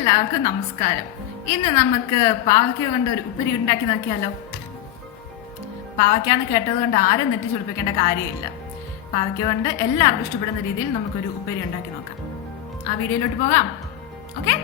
എല്ലാവർക്കും നമസ്കാരം. ഇന്ന് നമുക്ക് പാവയ്ക്ക കൊണ്ട് ഒരു ഉപ്പേരി ഉണ്ടാക്കി നോക്കിയാലോ. പാവയ്ക്കാന്ന് കേട്ടതുകൊണ്ട് ആരും നെറ്റിച്ചുളിപ്പിക്കേണ്ട കാര്യമില്ല. പാവയ്ക്ക കൊണ്ട് എല്ലാവർക്കും ഇഷ്ടപ്പെടുന്ന രീതിയിൽ നമുക്കൊരു ഉപ്പേരി ഉണ്ടാക്കി നോക്കാം. ആ വീഡിയോയിലോട്ട് പോകാം. ഓക്കെ,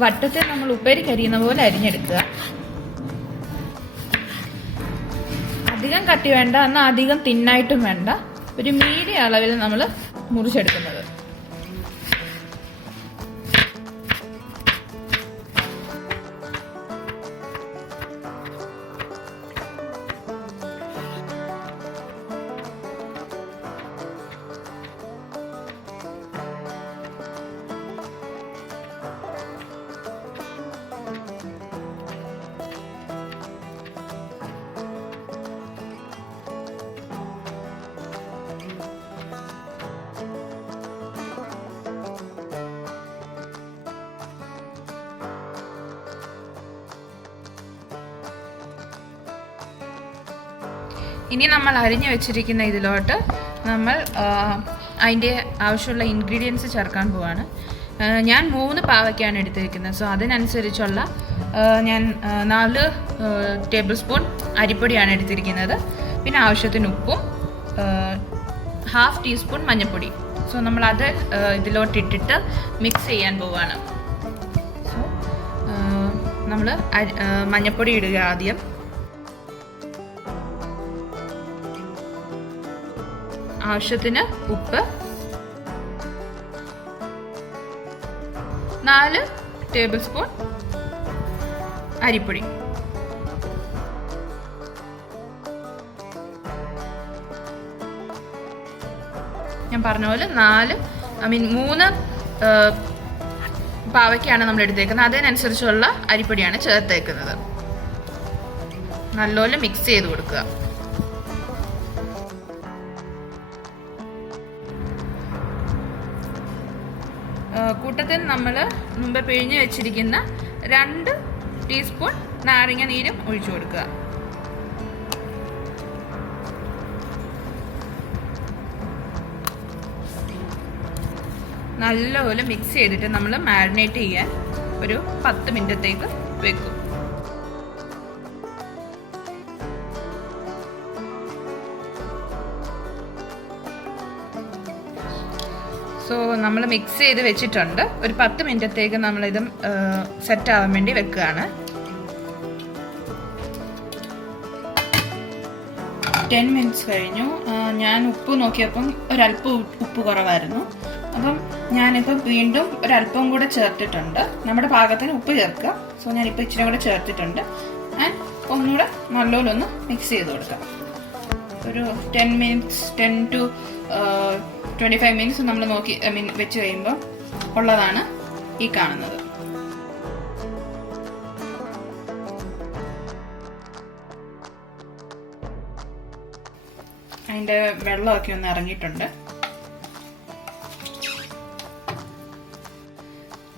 വട്ടത്തിൽ നമ്മൾ ഉപ്പേരി കരിയുന്ന പോലെ അരിഞ്ഞെടുക്കുക. അധികം കട്ടി വേണ്ട, എന്നാൽ അധികം തിന്നായിട്ടും വേണ്ട. ഒരു മീഡിയം അളവിൽ നമ്മൾ മുറിച്ചെടുക്കുന്നത്. ഇനി നമ്മൾ അരിഞ്ഞു വെച്ചിരിക്കുന്ന ഇതിലോട്ട് നമ്മൾ അതിൻ്റെ ആവശ്യമുള്ള ഇൻഗ്രീഡിയൻസ് ചേർക്കാൻ പോവാണ്. ഞാൻ 3 പാവയ്ക്കാണ് എടുത്തിരിക്കുന്നത്. സോ അതിനനുസരിച്ചുള്ള ഞാൻ 4 ടേബിൾ സ്പൂൺ അരിപ്പൊടിയാണ് എടുത്തിരിക്കുന്നത്. പിന്നെ ആവശ്യത്തിന് ഉപ്പും 1/2 ടീസ്പൂൺ മഞ്ഞൾപ്പൊടി. സോ നമ്മളത് ഇതിലോട്ടിട്ടിട്ട് മിക്സ് ചെയ്യാൻ പോവാണ്. സോ നമ്മൾ മഞ്ഞൾപ്പൊടി ഇടുക ആദ്യം. ആവശ്യത്തിന് ഉപ്പ്, 4 ടേബിൾ സ്പൂൺ അരിപ്പൊടി. ഞാൻ പറഞ്ഞ പോലെ 3 പാവയ്ക്കാണ് നമ്മൾ എടുത്തേക്കുന്നത്. അതിനനുസരിച്ചുള്ള അരിപ്പൊടിയാണ് ചേർത്തേക്കുന്നത്. നല്ലപോലെ മിക്സ് ചെയ്ത് കൊടുക്കുക. കൂട്ടത്തിൽ നമ്മൾ മുമ്പ് പിഴിഞ്ഞ് വെച്ചിരിക്കുന്ന 2 ടീസ്പൂൺ നാരങ്ങ നീരും ഒഴിച്ചു കൊടുക്കുക. നല്ലപോലെ മിക്സ് ചെയ്തിട്ട് നമ്മൾ മാരിനേറ്റ് ചെയ്യാൻ ഒരു 10 മിനിറ്റത്തേക്ക് വെക്കും. സോ നമ്മൾ മിക്സ് ചെയ്ത് വെച്ചിട്ടുണ്ട്. ഒരു 10 മിനിറ്റത്തേക്ക് നമ്മളിത് സെറ്റ് ആവാൻ വേണ്ടി വെക്കുകയാണ്. 10 മിനിറ്റ്സ് കഴിഞ്ഞു. ഞാൻ ഉപ്പ് നോക്കിയപ്പം ഒരല്പം ഉപ്പ് കുറവായിരുന്നു. അപ്പം ഞാനിപ്പം വീണ്ടും ഒരല്പം കൂടെ ചേർത്തിട്ടുണ്ട്. നമ്മുടെ പാകത്തിന് ഉപ്പ് ചേർക്കുക. സോ ഞാനിപ്പോൾ ഇച്ചിരി കൂടെ ചേർത്തിട്ടുണ്ട്. ആൻഡ് ഒന്നുകൂടെ നല്ലോണം ഒന്ന് മിക്സ് ചെയ്ത് കൊടുക്കാം. ഒരു 10 to 25 മിനിറ്റ്സ് നമ്മൾ വെച്ച് കഴിയുമ്പോൾ ഉള്ളതാണ് ഈ കാണുന്നത്. അതിൻ്റെ വെള്ളമൊക്കെ ഒന്ന് ഇറങ്ങിയിട്ടുണ്ട്.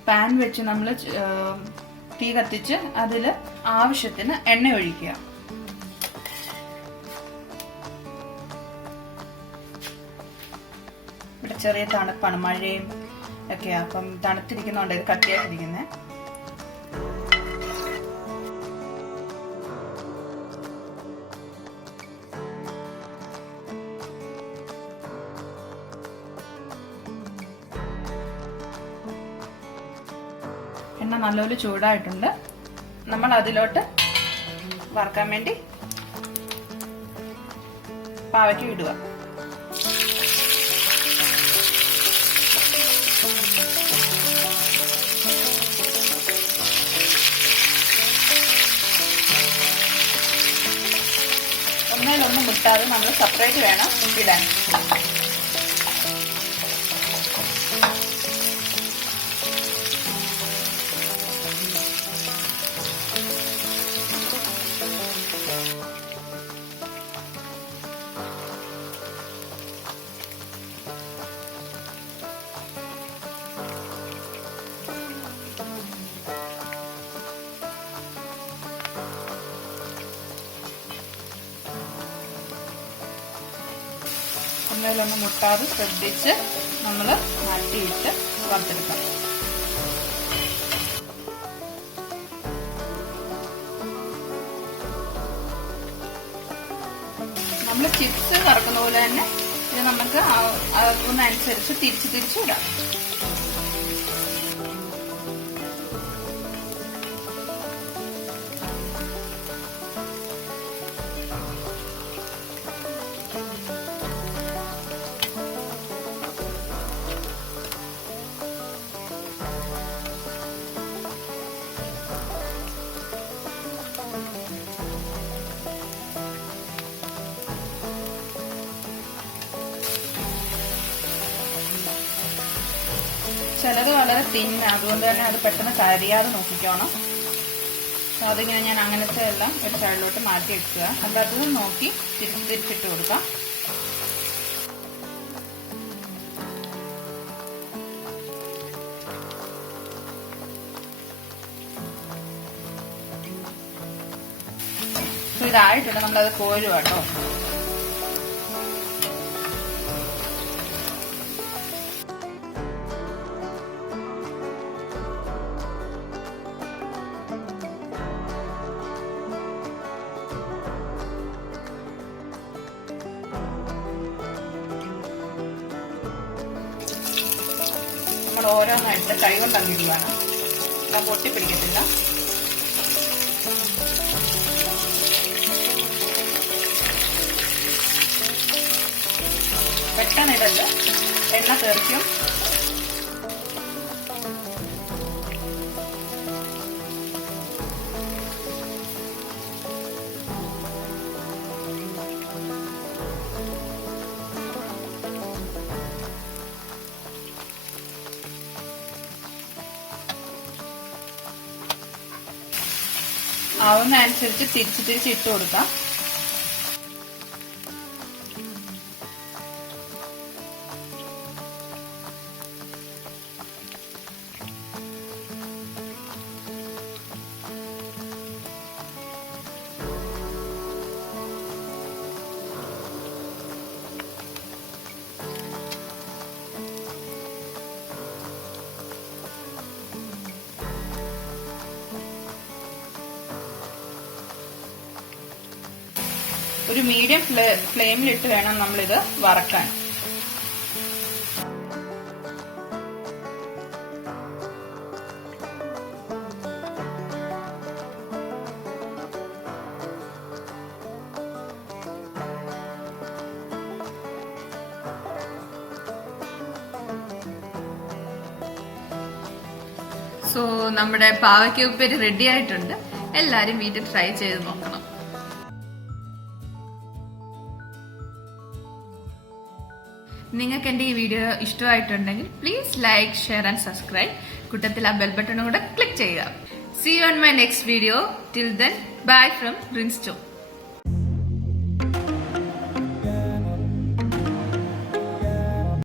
പാൻ വെച്ച് നമ്മൾ തീ കത്തിച്ച് അതിൽ ആവശ്യത്തിന് എണ്ണ ഒഴിക്കുക. ഇവിടെ ചെറിയ തണുപ്പാണ്, മഴയും ഒക്കെയാ. അപ്പം തണുത്തിരിക്കുന്നതുകൊണ്ട് ഇത് കട്ടിയായിട്ടിരിക്കുന്നത്. എണ്ണ നല്ലപോലെ ചൂടായിട്ടുണ്ട്. നമ്മൾ അതിലോട്ട് വറുക്കാൻ വേണ്ടി പാവയ്ക്ക ഇടുക. ഒന്നിലൊന്നും മുട്ടാതെ നമ്മൾ സെപ്പറേറ്റ് വേണം ഇടാൻ. എണ്ണയിലൊന്നും മുട്ടാതെ ശ്രദ്ധിച്ച് നമ്മൾ മാറ്റിയിട്ട് വറുത്തെടുക്കാം. നമ്മൾ ചിപ്സ് വറക്കുന്ന പോലെ തന്നെ ഇത് നമുക്ക് അളവിനനുസരിച്ച് തിരിച്ച് ഇടാം. ചിലത് വളരെ തിന്ന, അതുകൊണ്ട് തന്നെ അത് പെട്ടെന്ന് കരിയാതെ നോക്കിക്കോണം. അതിങ്ങനെ ഞാൻ അങ്ങനത്തെ എല്ലാം ഒരു സൈഡിലോട്ട് മാറ്റി വെക്കുക. അല്ലാത്തത് നോക്കി തിരിച്ചിട്ട് കൊടുക്കാം. ഇതായിട്ടുണ്ട്, നമ്മളത് കോരുക കേട്ടോ. നമ്മൾ ഓരോന്നായിട്ട് കൈ കൊണ്ട് അങ്ങിടുകയാണ്. എല്ലാം പൊട്ടിപ്പിടിക്കത്തില്ല. പെട്ടെന്ന് ഇടല്ല, എണ്ണ തെറിക്കും. ആവുന്നതനുസരിച്ച് തിരിച്ച് ഇട്ട് കൊടുക്കാം. ഒരു മീഡിയം ഫ്ലെയിമിലിട്ട് വേണം നമ്മളിത് വറക്കാൻ. സോ നമ്മുടെ പാവയ്ക്ക ഉപ്പേരി റെഡി ആയിട്ടുണ്ട്. എല്ലാരും വീട്ടിൽ ട്രൈ ചെയ്ത് നോക്കണം. നിങ്ങൾക്ക് എൻ്റെ ഈ വീഡിയോ ഇഷ്ടമായിട്ടുണ്ടെങ്കിൽ please like, share and subscribe. കൂട്ടത്തിൽ ആ ബെൽ ബട്ടണും കൂടെ ക്ലിക്ക് ചെയ്യുക. See you on my next video. Till then, bye from Rinsto.